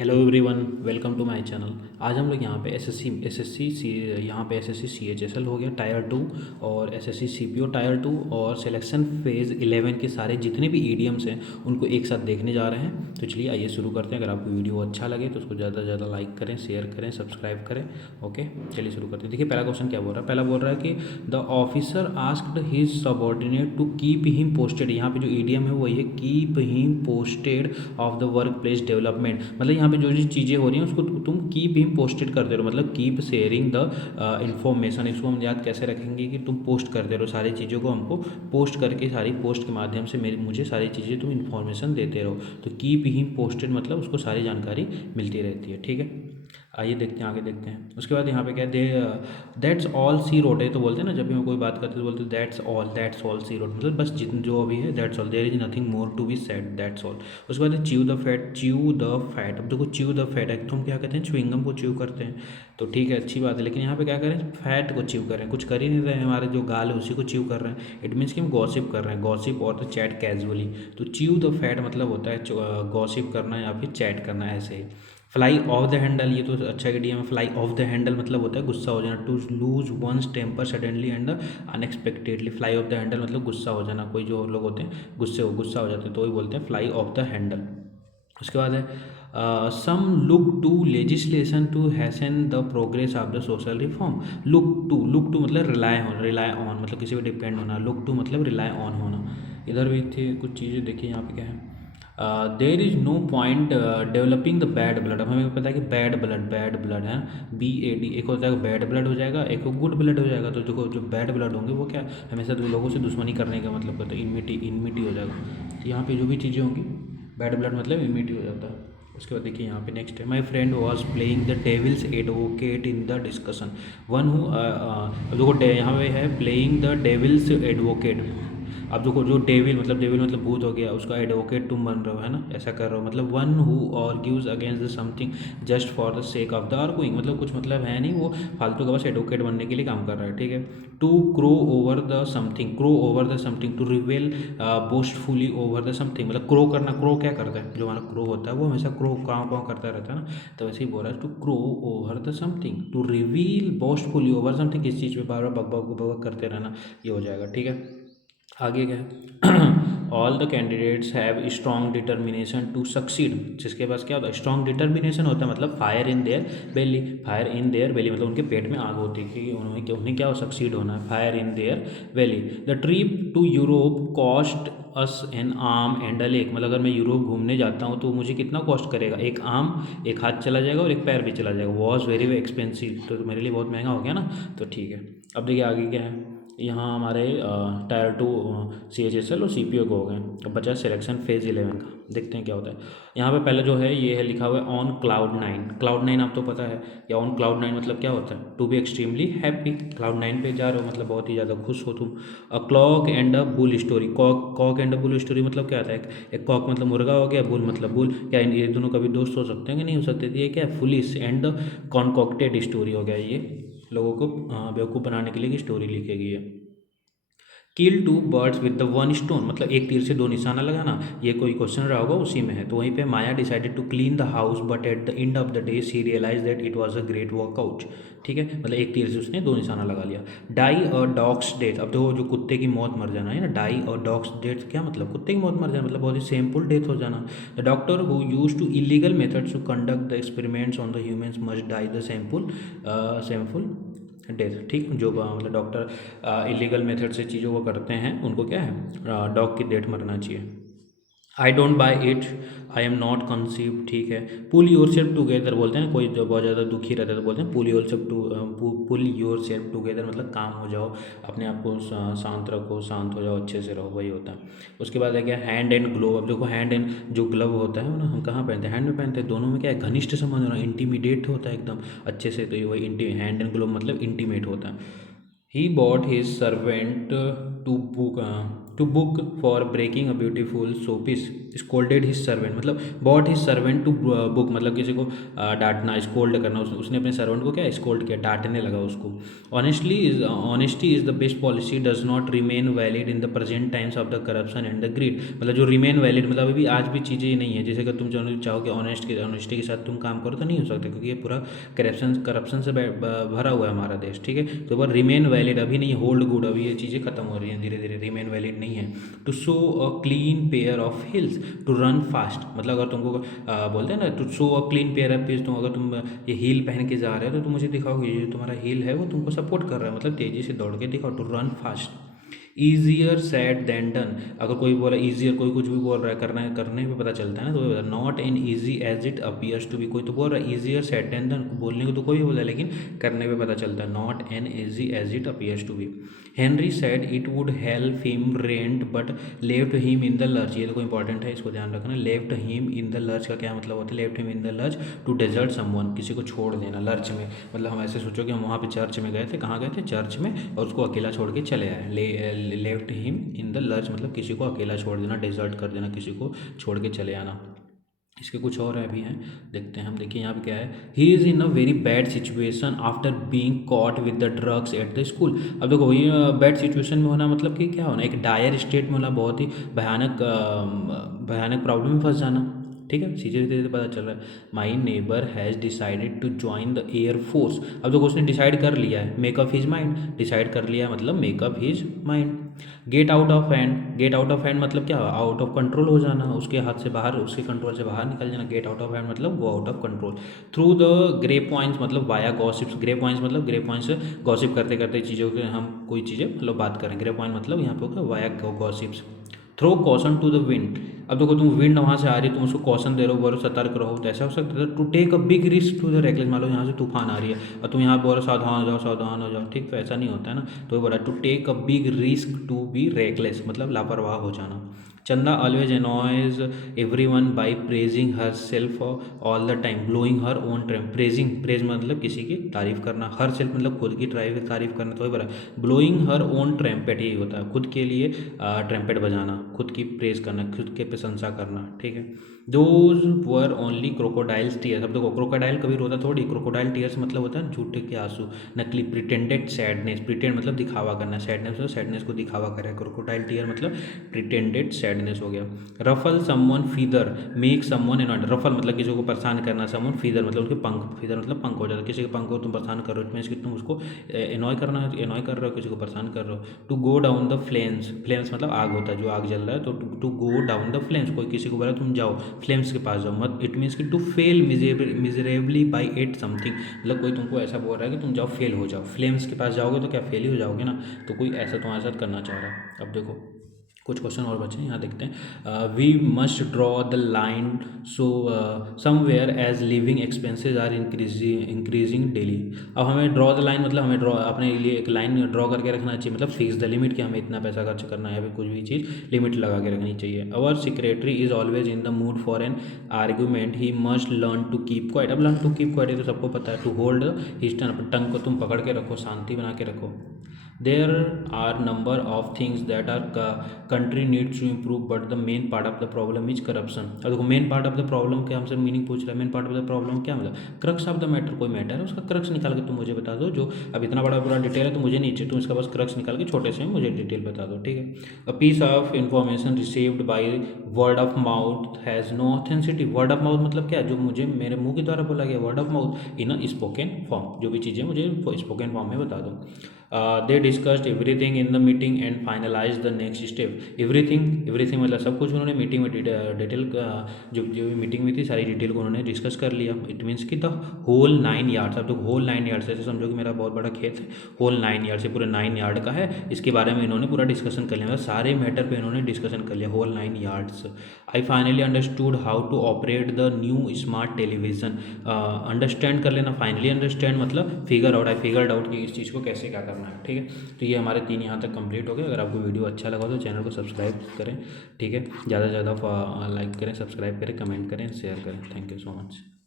Hello everyone, welcome to my channel. आज हम लोग यहाँ पे एसएससी सीएचएसएल हो गया टायर 2 और एसएससी सीपीओ टायर 2 और सिलेक्शन फेज़ 11 के सारे जितने भी ईडीएम्स हैं उनको एक साथ देखने जा रहे हैं। तो चलिए आइए शुरू करते हैं। अगर आपको वीडियो अच्छा लगे तो उसको ज़्यादा से ज़्यादा लाइक करें, शेयर करें, सब्सक्राइब करें। ओके, चलिए शुरू करते हैं। देखिए पहला क्वेश्चन क्या बोल रहा है। पहला बोल रहा है कि the officer asked his subordinate to keep him posted. यहाँ पे जो ईडीएम है वही है keep him posted of the work place development. मतलब यहाँ पे जो जो चीज़ें हो रही हैं उसको तुम कीप हिम पोस्टेड करते रहो, मतलब कीप शेयरिंग द इंफॉर्मेशन। इसको हम याद कैसे रखेंगे कि तुम पोस्ट करते रहो सारी चीज़ों को, हमको पोस्ट करके सारी पोस्ट के माध्यम से मुझे सारी चीज़ें तुम इन्फॉर्मेशन देते रहो। तो कीप हिम पोस्टेड मतलब उसको सारी जानकारी मिलती रहती है। ठीक है, आइए देखते हैं, आगे देखते हैं। उसके बाद यहाँ पे क्या है, दैट्स ऑल सी रोड है। तो बोलते हैं ना, जब भी हम कोई बात करते हैं तो बोलते हैं दैट्स ऑल सी रोड, मतलब बस जितने जो अभी है that's all, there is nothing more to be said, that's all. उसके बाद च्यू द फैट। अब देखो च्यू द फैट है तो हम क्या कहते हैं, च्युइंगम को च्यू करते हैं। तो ठीक है, अच्छी बात है, लेकिन यहाँ पे क्या करें, फैट को च्यू करें। कुछ कर ही नहीं रहे हैं, हमारे जो गाल है उसी को च्यू कर रहे हैं। इट मीन्स कि हम गॉसिप कर रहे हैं, गॉसिप और द चैट कैजुअली। तो च्यू द फैट मतलब होता है गॉसिप करना या फिर चैट करना, ऐसे ही। फ्लाई ऑफ द हैंडल, ये तो अच्छा आइडिया है। फ्लाई ऑफ द हैंडल मतलब होता है गुस्सा हो जाना, to lose one's temper suddenly and unexpectedly. Fly off the handle मतलब गुस्सा हो जाना, कोई जो लोग होते हैं गुस्सा हो जाते हैं तो वही बोलते हैं फ्लाई ऑफ द हैंडल। उसके बाद है some look to legislation to hasten the progress of the social reform. Look to मतलब रिलाई ऑन मतलब किसी पे डिपेंड होना। लुक टू मतलब रिलाई ऑन होना। इधर भी थे कुछ चीज़ें, देखिए यहाँ पे क्या है। There is no point developing the bad blood. अब हमें पता है कि बैड ब्लड है BAD, एक होता है बैड ब्लड हो जाएगा, एक गुड ब्लड हो जाएगा। तो देखो जो बैड ब्लड होंगे वो क्या, हमेशा दो लोगों से दुश्मनी करने का मतलब करते हैं, इनमिटी हो जाएगा। तो यहाँ पे जो भी चीज़ें होंगी, बैड ब्लड मतलब इनमिटी हो जाता है। उसके बाद देखिए यहाँ पे नेक्स्ट है, my friend was playing the devil's advocate in the discussion. One who देखो यहाँ पे है प्लेइंग द डेविल्स एडवोकेट। अब देखो जो डेविल मतलब भूत हो गया, उसका एडवोकेट तुम बन रहे हो, है ना, ऐसा कर रहे हो। मतलब one who argues against the something just for the sake of the arguing, मतलब कुछ मतलब है नहीं, वो फालतू का बस एडवोकेट बनने के लिए काम कर रहा है। ठीक है, to crow over the something, to revel boastfully over the something, मतलब क्रो करना। क्रो क्या करता है, जो हमारा क्रो होता है वो हमेशा क्रो काँव करता रहता है ना, तो वैसे ही बोल रहा है to crow over the something, to reveal boastfully over something, किसी चीज़ पे बार बार बक करते रहना, ये हो जाएगा। ठीक है, आगे क्या है, all the candidates have strong determination to succeed. जिसके पास क्या होता है, स्ट्रॉन्ग डिटर्मिनेशन होता है, मतलब फायर इन देयर बेली, मतलब उनके पेट में आग होती है कि उन्हें क्या सक्सीड होना है, fire in their belly. The trip to Europe cost us an arm and a leg, मतलब अगर मैं यूरोप घूमने जाता हूँ तो मुझे कितना कॉस्ट करेगा, एक आर्म, एक हाथ चला जाएगा और एक पैर भी चला जाएगा। वॉज वेरी एक्सपेंसिव, तो मेरे लिए बहुत महंगा हो गया ना। तो ठीक है, अब देखिए आगे क्या है। यहाँ हमारे टायर 2 CHSL और CPO को हो गए। अब बचा सिलेक्शन फेज़ 11 का, देखते हैं क्या होता है। यहाँ पे पहले जो है ये है लिखा हुआ है ऑन क्लाउड 9। क्लाउड 9 आपको पता है, या ऑन क्लाउड 9 मतलब क्या होता है, to be extremely happy. Cloud 9 पे जा रहे हो मतलब बहुत ही ज़्यादा खुश हो तुम। A clock and a bull story. Cock and a bull story मतलब क्या आता है, एक कॉक मतलब मुर्गा हो गया, बुल मतलब बुल। क्या ये दोनों कभी दोस्त हो सकते हैं कि नहीं हो सकते, ये क्या है, foolish and the concocted story हो गया। ये लोगों को बेवकूफ़ बनाने के लिए स्टोरी लिखी गई है। Kill two birds with the one stone, मतलब एक तीर से दो निशाना लगाना, ये कोई क्वेश्चन रहा होगा उसी में है। तो वहीं पे Maya decided to clean the house but at the end of the day she realise that it was a great workout. ठीक है, मतलब एक तीर से उसने दो निशाना लगा लिया। डाई अ डॉग्स डेथ, अब देखो जो कुत्ते की मौत मर जाना है ना, डाई और डॉग्स डेथ क्या मतलब, कुत्ते की मौत मर जाना मतलब बहुत ही सिंपल डेथ हो जाना। The doctor who use to illegal methods to conduct the experiments on the humans must die the shameful death. ठीक, जो मतलब डॉक्टर इलीगल मेथड से चीज़ों को करते हैं उनको क्या है, डॉग की डेथ मरना चाहिए। I don't buy it, I am not conceive. ठीक है, पुल योर सेल्फ टुगेदर, बोलते हैं ना कोई जो बहुत ज़्यादा दुखी रहता है तो बोलते हैं पुल योर सेल्फ टुगेदर, मतलब काम हो जाओ, अपने आप को शांत रखो, शांत हो जाओ, अच्छे से रहो, वही होता है। उसके बाद है क्या, हैंड एंड ग्लोव। अब देखो हैंड एंड जो ग्लव होता है ना, हम कहाँ पहनते हैं, हैंड में पहनते हैं। दोनों में क्या है, घनिष्ठ संबंध होना, इंटीमीडिएट होता है एकदम अच्छे से, तो ये वही हैंड एंड ग्लोव मतलब इंटीमेट होता है। He bought his servant to book to book for breaking a beautiful showpiece scolded his servant, मतलब bought his servant to book, मतलब किसी को डांटना, स्कोल्ड करना, उसने अपने सर्वेंट को क्या स्कोल्ड किया, डांटने लगा उसको। Honesty is the best policy does not remain valid in the present times of the corruption and the greed, मतलब जो रिमेन वैलिड मतलब अभी आज भी चीज़ें नहीं है, जैसे अगर तुम चाहो कि ऑनेस्टी के साथ तुम काम करो तो नहीं हो सकता, क्योंकि ये पूरा करप्शन से भरा हुआ है हमारा देश, ठीक है। तो वो रिमेन वैलिड अभी नहीं, होल्ड गुड, अभी ये चीज़ें खत्म हो रही हैं धीरे धीरे, रिमेन वैलिड नहीं है। To show a clean pair of heels to run fast, मतलब अगर तुमको बोलते हैं ना to show a clean pair of heels, तुम अगर तुम ये हील पहन के जा रहे हो तो तुम मुझे दिखाओ ये जो तुम्हारा हील है वो तुमको सपोर्ट कर रहा है, मतलब तेज़ी से दौड़ के दिखाओ। To run fast easier said than done, अगर कोई बोल रहा है ईजियर, कोई कुछ भी बोल रहा है करना है, करने में पता चलता है ना, तो not an easy as it appears to be, कोई तो बोल रहा है ईजियर सैड देन डन, बोलने को तो कोई भी बोला है लेकिन करने में पता चलता है, not an easy as it appears to be. Henry said it would help him rent but left him in the lurch, ये तो इंपॉर्टेंट है, इसको ध्यान रखना। Left him in the lurch का क्या मतलब होता है, left him in the lurch to desert someone, किसी को छोड़ देना लर्च में, मतलब हम ऐसे सोचो कि हम वहाँ पे चर्च में गए थे, कहाँ गए थे, चर्च में, और उसको अकेला छोड़ के चले आए। Left him in the lurch मतलब किसी को अकेला छोड़ देना, डेजर्ट कर देना, किसी को छोड़ के चले आना। इसके कुछ और है भी हैं, देखते हैं हम। देखिए यहाँ पे क्या है, he is in a very bad situation after being caught with the drugs at the school. अब देखो ये बैड सिचुएशन में होना मतलब कि क्या होना, एक डायर स्टेट में होना, बहुत ही भयानक प्रॉब्लम में फंस जाना, ठीक है। सीधे सीधे पता चल रहा है। My neighbour has decided to join the air force, अब देखो उसने डिसाइड कर लिया है, मेकअप हिज माइंड, डिसाइड कर लिया है मतलब makeup his mind. Get out of hand, get out of hand मतलब क्या, आउट ऑफ कंट्रोल हो जाना, उसके हाथ से बाहर, उसके कंट्रोल से बाहर निकल जाना। गेट आउट ऑफ हैंड मतलब go out of control. Through the grey points मतलब वाया गॉसिप्स, ग्रे पॉइंट्स मतलब ग्रे पॉइंट्स से गॉसिप करते करते चीज़ों के हम कोई चीज़ें मतलब बात करें, ग्रे पॉइंट मतलब यहाँ पे होगा via gossips. Throw caution to the wind, अब देखो तुम विंड वहाँ से आ रही है, तुम उसको कॉशन दे रहे हो, बोलो सतर्क रहो, तो ऐसा हो सकता है। To take a big risk to the reckless, मान लो यहाँ से तूफान आ रही है और तुम यहाँ बोलो सावधान हो जाओ, सावधान हो जाओ, ठीक, तो ऐसा नहीं होता है ना। तो ये बोला to take a big risk to be reckless मतलब लापरवाह हो जाना। Chanda always annoys everyone by praising herself all the time, blowing her own trumpet, praising, praise मतलब किसी की तारीफ करना, हर सेल्फ मतलब खुद की तारीफ करना, तो वही बोला ब्लोइंग हर ओन ट्रैम्पेट, यही होता है खुद के लिए ट्रैम्पेट बजाना, खुद की प्रेज करना, खुद के प्रशंसा करना, ठीक है। Those were only crocodiles tears, अब देखो क्रोकोडाइल कभी रोता थोड़ी, क्रोकोडाइल टीयर्स मतलब होता है झूठे के आंसू, नकली, प्रिटेंडेड सैडनेस, प्रिटेंड मतलब दिखावा करना, सैडनेस मतलब सैडनेस को दिखावा करे, क्रोकोडाइल टीयर मतलब प्रिटेंडेड सैडनेस हो गया। Ruffle someone feather make someone annoyed, ruffle मतलब किसी को परेशान करना, समवन फीदर मतलब उसके पंख, फीदर मतलब पंख हो जाता है, किसी के पंख को तुम परेशान कर रहे हो, इट मीन्स कि तुम उसको एनॉय करना, एनॉय कर रहे हो, किसी को परेशान कर रहे हो। To go down the flames, flames मतलब आग होता है, जो आग जल रहा है, तो to go down the flames, कोई किसी को बोला तुम जाओ फ्लेम्स के पास जाओ, मत, इट मीन्स कि to fail miserably by at something, मतलब कोई तुमको ऐसा बोल रहा है कि तुम जाओ फेल हो जाओ, फ्लेम्स के पास जाओगे तो क्या फेल ही हो जाओगे ना, तो कोई ऐसा तुम्हारे साथ करना चाह रहा है। अब देखो कुछ क्वेश्चन और बचे हैं, यहाँ देखते हैं। We must draw the line so somewhere as living expenses are increasing daily, अब हमें ड्रॉ द लाइन मतलब हमें ड्रॉ अपने लिए एक लाइन ड्रॉ करके रखना चाहिए, मतलब फिक्स द लिमिट कि हमें इतना पैसा खर्च करना है, फिर कुछ भी चीज़ लिमिट लगा के रखनी चाहिए। Our secretary is always in the mood for an argument, he must learn to keep quiet, अब लर्न टू कीप क्वाइट तो सबको पता है, to hold his tongue, tongue को तुम पकड़ के रखो, शांति बना के रखो। There are number of things that our country needs to improve, but the main part of the problem is corruption। अब देखो main part of the problem क्या हमसे मीनिंग पूछ रहा है, main part of the problem क्या मतलब, crux of the matter, कोई मैटर है उसका क्रक्स निकाल के तुम मुझे बता दो, जो अब इतना बड़ा पूरा डिटेल है तो मुझे नहीं चाहिए, तुम इसका बस क्रक्स निकाल के छोटे से मुझे डिटेल बता दो, ठीक है। A piece of information received by word of mouth has no authenticity, word of mouth मतलब क्या, जो मुझे मेरे मुंह के द्वारा बोला गया, word of mouth in a spoken form, जो भी चीज़ें मुझे स्पोकन फॉर्म में बता दो। They discussed everything in the meeting and finalise the next step, everything मतलब सब कुछ उन्होंने मीटिंग में डिटेल जो जो मीटिंग में थी सारी डिटेल को उन्होंने डिस्कस कर लिया। इट मीन्स कि द होल 9 यार्ड्स, अब तो होल 9 यार्ड्स ऐसे समझो कि मेरा बहुत बड़ा खेत है, होल 9 यार्ड से पूरे 9 यार्ड का है, इसके बारे में इन्होंने पूरा डिस्कशन कर लिया, मतलब सारे मैटर पे इन्होंने डिस्कशन कर लिया, whole 9 yards. I finally understood how to operate the new smart television, understand कर लेना, फाइनली अंडरस्टैंड मतलब figure out, I figured out कि इस चीज़ को कैसे क्या करना है, ठीक है। तो ये हमारे 3 यहाँ तक कंप्लीट हो गए। अगर आपको वीडियो अच्छा लगा तो चैनल को सब्सक्राइब करें, ठीक है, ज़्यादा से ज़्यादा लाइक करें, सब्सक्राइब करें, कमेंट करें, शेयर करें। Thank you so much.